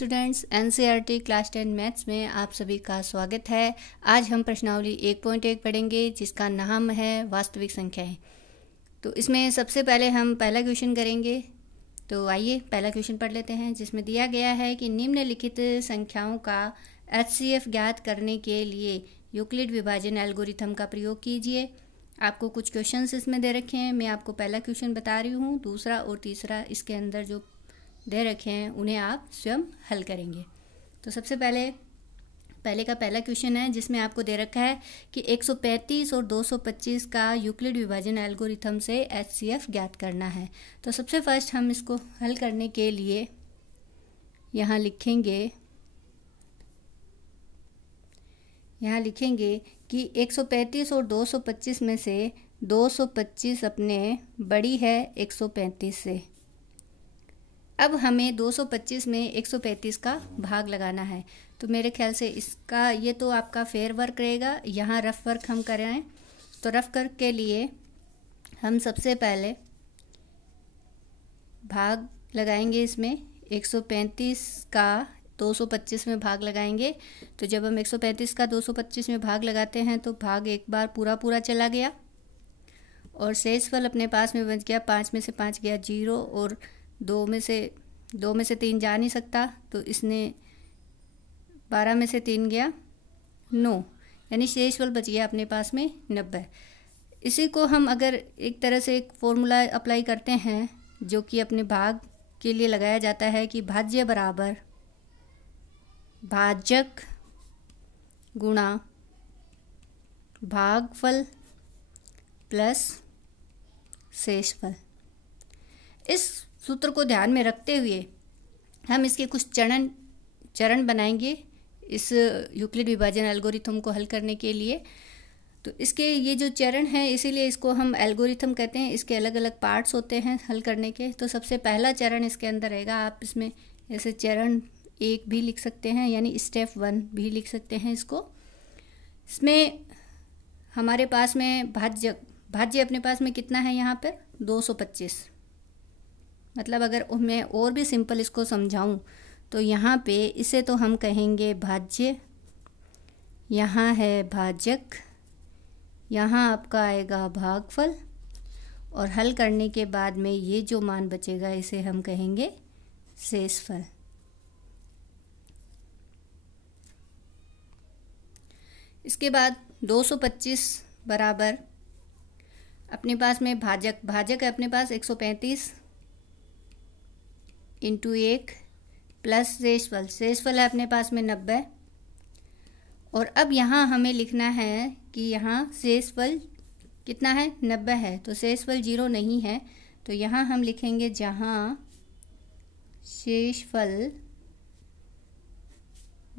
Students, NCERT class 10 maths में आप सभी का स्वागत है। आज हम प्रश्नावली 1.1 पढ़ेंगे जिसका नाम है वास्तविक संख्याएं। तो इसमें सबसे पहले हम पहला क्वेश्चन करेंगे। तो आइए पहला क्वेश्चन पढ़ लेते हैं, जिसमें दिया गया है कि निम्नलिखित संख्याओं का एचसीएफ ज्ञात करने के लिए यूक्लिड विभाजन एल्गोरिथम का प्रयोग कीजिए। आपको कुछ क्वेश्चंस इसमें दे रखे हैं। मैं आपको पहला क्वेश्चन बता रही हूँ, दूसरा और तीसरा इसके अंदर जो दे रखे हैं उन्हें आप स्वयं हल करेंगे। तो सबसे पहले का पहला क्वेश्चन है, जिसमें आपको दे रखा है कि 135 और 225 का यूक्लिड विभाजन एल्गोरिथम से एचसीएफ ज्ञात करना है। तो सबसे फर्स्ट हम इसको हल करने के लिए यहाँ लिखेंगे कि 135 और 225 में से 225 अपने बड़ी है 135 से। अब हमें 225 में 135 का भाग लगाना है। तो मेरे ख्याल से इसका ये तो आपका फेयर वर्क रहेगा। यहाँ रफ वर्क हम कर रहे हैं। तो रफ वर्क के लिए हम सबसे पहले भाग लगाएंगे। इसमें 135 का 225 में भाग लगाएंगे। तो जब हम 135 का 225 में भाग लगाते हैं तो भाग एक बार पूरा चला गया और शेषफल अपने पास में बच गया। 5 में से 5 गया 0 और 2 में से 3 जा नहीं सकता, तो इसने 12 में से 3 गया 9, यानी शेषफल बच गया अपने पास में 90। इसी को हम अगर एक तरह से एक फॉर्मूला अप्लाई करते हैं जो कि अपने भाग के लिए लगाया जाता है कि भाज्य बराबर भाजक गुणा भागफल प्लस शेषफल। इस सूत्र को ध्यान में रखते हुए हम इसके कुछ चरण बनाएंगे इस यूक्लिड विभाजन एल्गोरिथम को हल करने के लिए। तो इसके ये जो चरण हैं, इसीलिए इसको हम एल्गोरिथम कहते हैं। इसके अलग अलग पार्ट्स होते हैं हल करने के। तो सबसे पहला चरण इसके अंदर रहेगा। आप इसमें जैसे चरण 1 भी लिख सकते हैं, यानी स्टेप 1 भी लिख सकते हैं इसको। इसमें हमारे पास में भाज्य अपने पास में कितना है यहाँ पर 225। मतलब अगर मैं और भी सिंपल इसको समझाऊं तो यहाँ पे इसे तो हम कहेंगे भाज्य, यहाँ है भाजक, यहाँ आपका आएगा भागफल और हल करने के बाद में ये जो मान बचेगा इसे हम कहेंगे शेषफल। इसके बाद 225 बराबर अपने पास में भाजक है अपने पास 135 इंटू 1 प्लस शेषफल है अपने पास में 90। और अब यहाँ हमें लिखना है कि यहाँ शेषफल कितना है 90 है, तो शेषफल 0 नहीं है। तो यहाँ हम लिखेंगे जहाँ शेषफल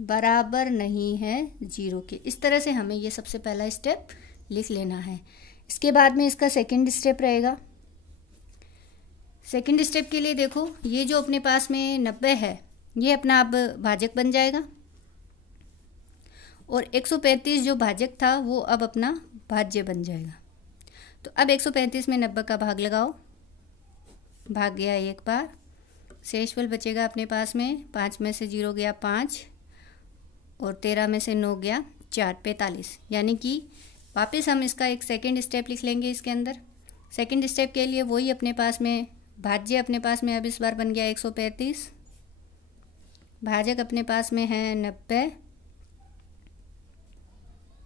बराबर नहीं है 0 के। इस तरह से हमें ये सबसे पहला स्टेप लिख लेना है। इसके बाद में इसका सेकंड स्टेप रहेगा। सेकंड स्टेप के लिए देखो, ये जो अपने पास में 90 है ये अपना अब भाजक बन जाएगा और 135 जो भाजक था वो अब अपना भाज्य बन जाएगा। तो अब 135 में 90 का भाग लगाओ। भाग गया एक बार, शेषफल बचेगा अपने पास में 5 में से 0 गया 5 और 13 में से 9 गया 4, 45। यानी कि वापस हम इसका एक सेकंड स्टेप लिख लेंगे इसके अंदर। सेकंड स्टेप के लिए वही अपने पास में भाज्य अपने पास में अब इस बार बन गया 135, भाजक अपने पास में है 90,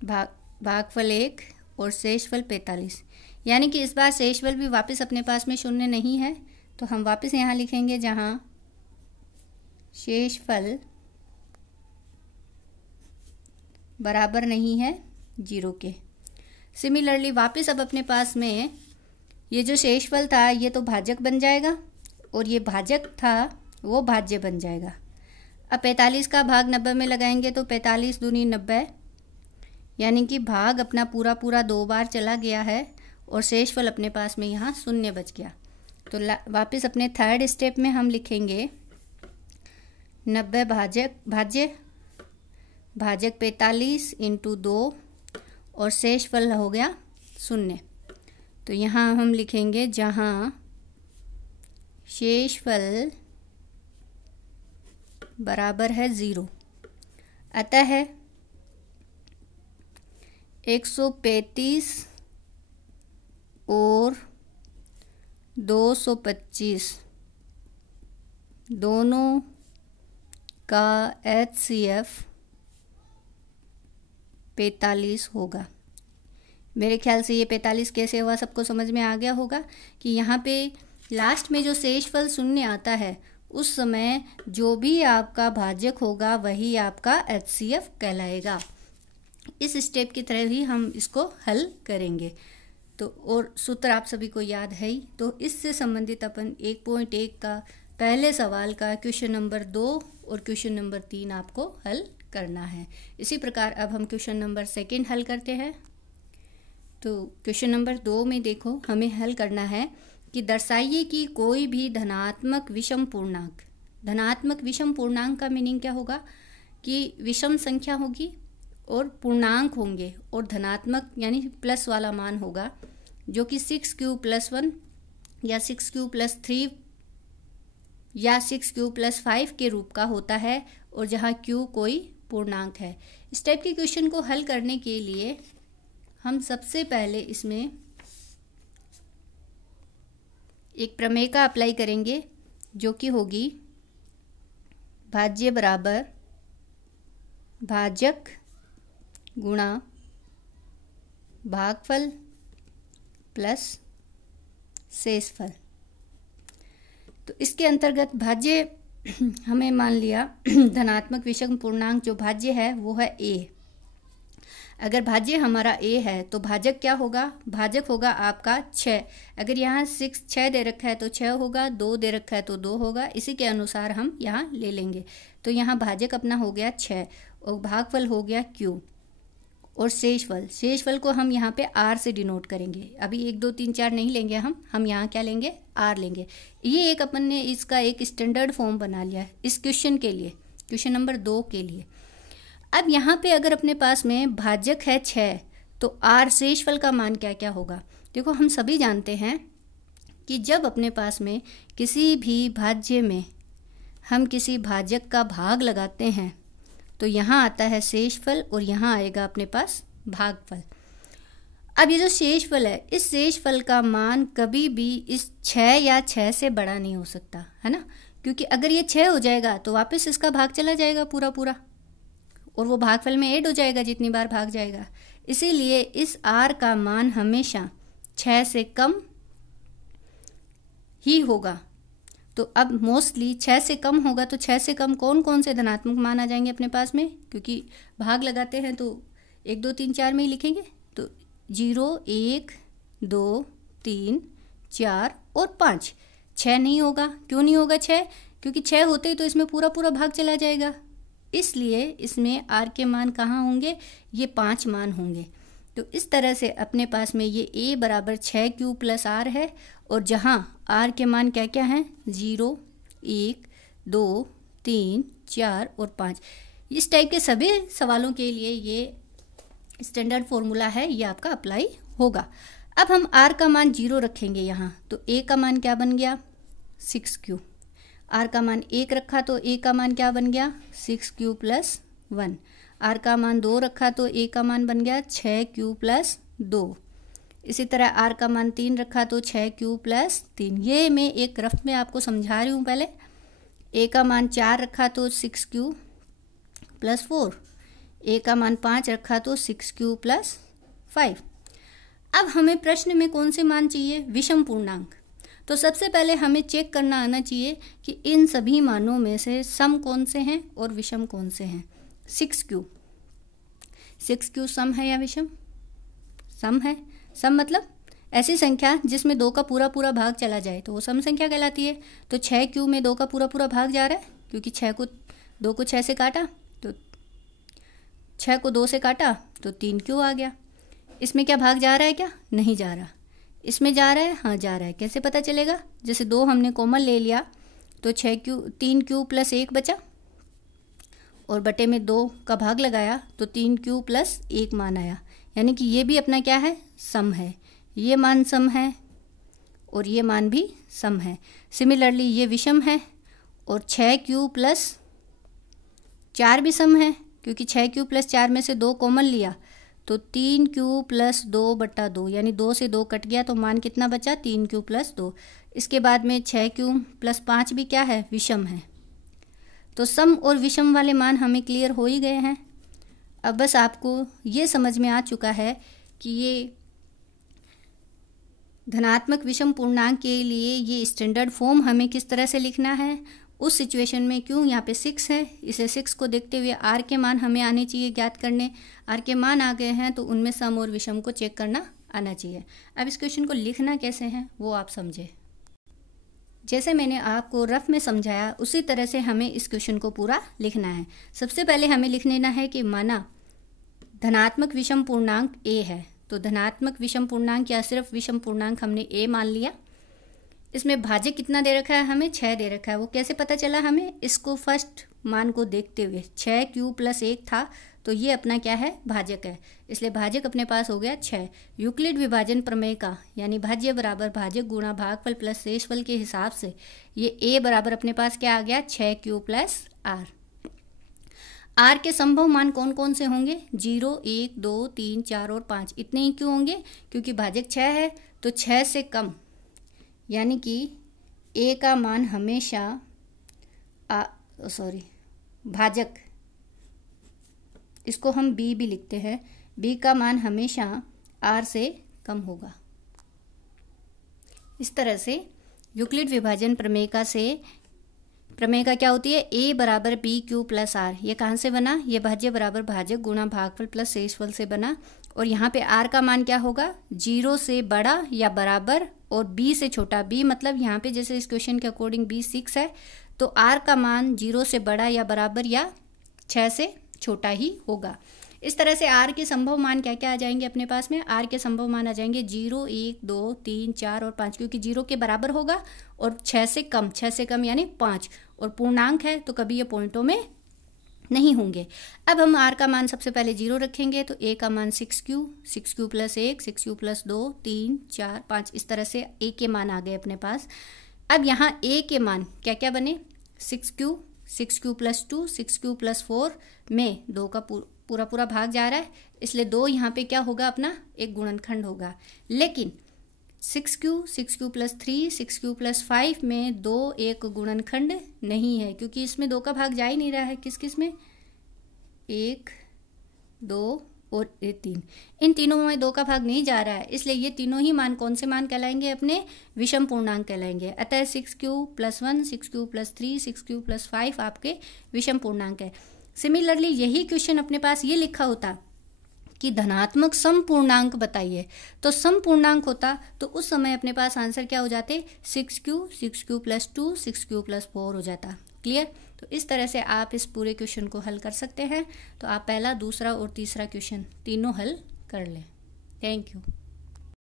भागफल 1 और शेषफल 45। यानी कि इस बार शेषफल भी वापस अपने पास में 0 नहीं है। तो हम वापस यहाँ लिखेंगे जहाँ शेषफल बराबर नहीं है 0 के। सिमिलरली वापस अब अपने पास में ये जो शेषफल था ये तो भाजक बन जाएगा और ये भाजक था वो भाज्य बन जाएगा। अब 45 का भाग 90 में लगाएंगे तो 45 दूनी 90, यानी कि भाग अपना पूरा 2 बार चला गया है और शेषफल अपने पास में यहाँ 0 बच गया। तो वापस अपने थर्ड स्टेप में हम लिखेंगे 90 भाजक 45 इंटू 2 और शेषफल हो गया 0। तो यहाँ हम लिखेंगे जहाँ शेषफल बराबर है 0। अतः 135 और 225 दोनों का HCF 45 होगा। मेरे ख्याल से ये 45 कैसे हुआ सबको समझ में आ गया होगा कि यहाँ पे लास्ट में जो शेषफल शून्य आता है उस समय जो भी आपका भाजक होगा वही आपका HCF कहलाएगा। इस स्टेप की तरह ही हम इसको हल करेंगे। तो और सूत्र आप सभी को याद है ही। तो इससे संबंधित अपन 1.1 का पहले सवाल का क्वेश्चन नंबर 2 और क्वेश्चन नंबर 3 आपको हल करना है। इसी प्रकार अब हम क्वेश्चन नंबर 2 हल करते हैं। तो क्वेश्चन नंबर 2 में देखो हमें हल करना है कि दर्शाइए कि कोई भी धनात्मक विषम पूर्णांक। धनात्मक विषम पूर्णांक का मीनिंग क्या होगा कि विषम संख्या होगी और पूर्णांक होंगे और धनात्मक यानी प्लस वाला मान होगा, जो कि 6q+1 या 6q+3 या 6q+5 के रूप का होता है और जहाँ q कोई पूर्णांक है। इस टाइप के क्वेश्चन को हल करने के लिए हम सबसे पहले इसमें एक प्रमेय का अप्लाई करेंगे, जो कि होगी भाज्य बराबर भाजक गुणा भागफल प्लस शेषफल। तो इसके अंतर्गत भाज्य हमें मान लिया धनात्मक विषम पूर्णांक जो भाज्य है वो है a। अगर भाज्य हमारा a है तो भाजक क्या होगा? भाजक होगा आपका 6। अगर यहाँ 6 दे रखा है तो 6 होगा, 2 दे रखा है तो 2 होगा। इसी के अनुसार हम यहाँ ले लेंगे। तो यहाँ भाजक अपना हो गया 6 और भागफल हो गया q और शेषफल को हम यहाँ पे r से डिनोट करेंगे। अभी 1 2 3 4 नहीं लेंगे हम यहाँ क्या लेंगे? r लेंगे। ये एक अपन ने इसका एक स्टैंडर्ड फॉर्म बना लिया है इस क्वेश्चन के लिए, क्वेश्चन नंबर 2 के लिए। अब यहाँ पे अगर अपने पास में भाजक है 6 तो r शेषफल का मान क्या क्या होगा? देखो हम सभी जानते हैं कि जब अपने पास में किसी भी भाज्य में हम किसी भाजक का भाग लगाते हैं तो यहाँ आता है शेषफल और यहाँ आएगा अपने पास भागफल। अब ये जो शेषफल है, इस शेषफल का मान कभी भी इस 6 या 6 से बड़ा नहीं हो सकता, है ना? क्योंकि अगर ये 6 हो जाएगा तो वापस इसका भाग चला जाएगा पूरा पूरा और वो भागफल में ऐड हो जाएगा जितनी बार भाग जाएगा। इसीलिए इस r का मान हमेशा 6 से कम ही होगा। तो अब मोस्टली 6 से कम होगा तो 6 से कम कौन कौन से धनात्मक मान आ जाएंगे अपने पास में? क्योंकि भाग लगाते हैं तो 1 2 3 4 में ही लिखेंगे। तो 0 1 2 3 4 और 5। 6 नहीं होगा। क्यों नहीं होगा 6? क्योंकि 6 होते ही तो इसमें पूरा पूरा भाग चला जाएगा। इसलिए इसमें r के मान कहाँ होंगे? ये 5 मान होंगे। तो इस तरह से अपने पास में ये a बराबर 6q+r है और जहाँ r के मान क्या क्या हैं? 0 1 2 3 4 और 5। इस टाइप के सभी सवालों के लिए ये स्टैंडर्ड फॉर्मूला है, ये आपका अप्लाई होगा। अब हम r का मान 0 रखेंगे यहाँ, तो a का मान क्या बन गया? 6q। r का मान 1 रखा तो a का मान क्या बन गया? 6q+1। r का मान 2 रखा तो a का मान बन गया 6q+2। इसी तरह r का मान 3 रखा तो 6q+3। ये मैं एक रफ में आपको समझा रही हूँ। पहले a का मान 4 रखा तो 6q+4। a का मान 5 रखा तो 6q+5। अब हमें प्रश्न में कौन से मान चाहिए? विषम पूर्णांक। तो सबसे पहले हमें चेक करना आना चाहिए कि इन सभी मानों में से सम कौन से हैं और विषम कौन से हैं। 6q सम है या विषम? सम है। सम मतलब ऐसी संख्या जिसमें 2 का पूरा पूरा भाग चला जाए तो वो सम संख्या कहलाती है। तो 6q में 2 का पूरा पूरा भाग जा रहा है, क्योंकि 2 को 6 से काटा तो 6 को 2 से काटा तो 3q आ गया। इसमें क्या भाग जा रहा है? क्या नहीं जा रहा। इसमें जा रहा है? हाँ जा रहा है। कैसे पता चलेगा? जैसे 2 हमने कॉमन ले लिया तो 3q+1 बचा और बटे में 2 का भाग लगाया तो 3q+1 मान आया। यानी कि ये भी अपना क्या है? सम है। ये मान सम है और ये मान भी सम है। सिमिलरली ये विषम है और 6q+ 4 भी सम है क्योंकि 6 क्यूब + 4 में से 2 कॉमन लिया तो 3 क्यूब + 2/2 यानी 2 से 2 कट गया तो मान कितना बचा 3 क्यूब + 2। इसके बाद में 6 क्यूब + 5 भी क्या है विषम है। तो सम और विषम वाले मान हमें क्लियर हो ही गए हैं। अब बस आपको ये समझ में आ चुका है कि ये धनात्मक विषम पूर्णांक के लिए ये स्टैंडर्ड फॉर्म हमें किस तरह से लिखना है। उस सिचुएशन में क्यों यहाँ पे 6 है, इसे 6 को देखते हुए आर के मान हमें आने चाहिए ज्ञात करने। आर के मान आ गए हैं तो उनमें सम और विषम को चेक करना आना चाहिए। अब इस क्वेश्चन को लिखना कैसे है वो आप समझे। जैसे मैंने आपको रफ में समझाया उसी तरह से हमें इस क्वेश्चन को पूरा लिखना है। सबसे पहले हमें लिख लेना है कि माना धनात्मक विषम पूर्णांक ए है, तो धनात्मक विषम पूर्णांक या सिर्फ विषम पूर्णांक हमने ए मान लिया। इसमें भाजक कितना दे रखा है हमें 6 दे रखा है। वो कैसे पता चला हमें, इसको फर्स्ट मान को देखते हुए 6 क्यूब + 1 था तो ये अपना क्या है भाजक है, इसलिए भाजक अपने पास हो गया 6। यूक्लिड विभाजन प्रमेय का यानी भाज्य बराबर भाजक गुणा भागफल प्लस शेषफल के हिसाब से ये ए बराबर अपने पास क्या आ गया 6 क्यूब + आर। आर के संभव मान कौन कौन से होंगे 0, 1, 2, 3, 4 और 5। इतने ही क्यों होंगे क्योंकि भाजक 6 है तो 6 से कम यानी कि ए का मान हमेशा भाजक, इसको हम बी भी लिखते हैं, बी का मान हमेशा आर से कम होगा। इस तरह से यूक्लिड विभाजन प्रमेय का क्या होती है ए बराबर बी क्यूब + आर। ये कहाँ से बना, ये भाज्य बराबर भाजक गुणा भागफल प्लस शेषफल से बना। और यहाँ पे आर का मान क्या होगा 0 से बड़ा या बराबर और बी से छोटा। बी मतलब यहाँ पे जैसे इस क्वेश्चन के अकॉर्डिंग बी 6 है तो आर का मान 0 से बड़ा या बराबर या 6 से छोटा ही होगा। इस तरह से आर के संभव मान क्या क्या आ जाएंगे अपने पास में, आर के संभव मान आ जाएंगे 0, 1, 2, 3, 4 और 5 क्योंकि 0 के बराबर होगा और 6 से कम यानी 5 और पूर्णांक है तो कभी ये पॉइंटों में नहीं होंगे। अब हम आर का मान सबसे पहले 0 रखेंगे तो ए का मान 6 क्यूब + 1, 6 क्यूब + 2, 3, 4, 5 इस तरह से ए के मान आ गए अपने पास। अब यहाँ ए के मान क्या क्या बने 6 क्यूब + 2, 6 क्यूब + 4 में 2 का पूरा भाग जा रहा है इसलिए 2 यहाँ पे क्या होगा अपना एक गुणनखंड होगा। लेकिन 6 क्यूब + 3, 6 क्यूब + 5 में 2 एक गुणनखंड नहीं है क्योंकि इसमें 2 का भाग जा ही नहीं रहा है। किस किस में 1, 2 और 3, इन तीनों में 2 का भाग नहीं जा रहा है इसलिए ये तीनों ही मान कौन से मान कहलाएंगे अपने विषम पूर्णांक कहलाएंगे। अतः 6 क्यूब + 1, 6 क्यूब + 3, 6 क्यूब + 5 आपके विषम पूर्णांक है। सिमिलरली यही क्वेश्चन अपने पास ये लिखा होता कि धनात्मक सम पूर्णांक बताइए तो सम पूर्णांक होता तो उस समय अपने पास आंसर क्या हो जाते 6 क्यूब + 2, 6 क्यूब + 4 हो जाता। क्लियर। तो इस तरह से आप इस पूरे क्वेश्चन को हल कर सकते हैं। तो आप पहला, दूसरा और तीसरा क्वेश्चन तीनों हल कर लें। Thank you.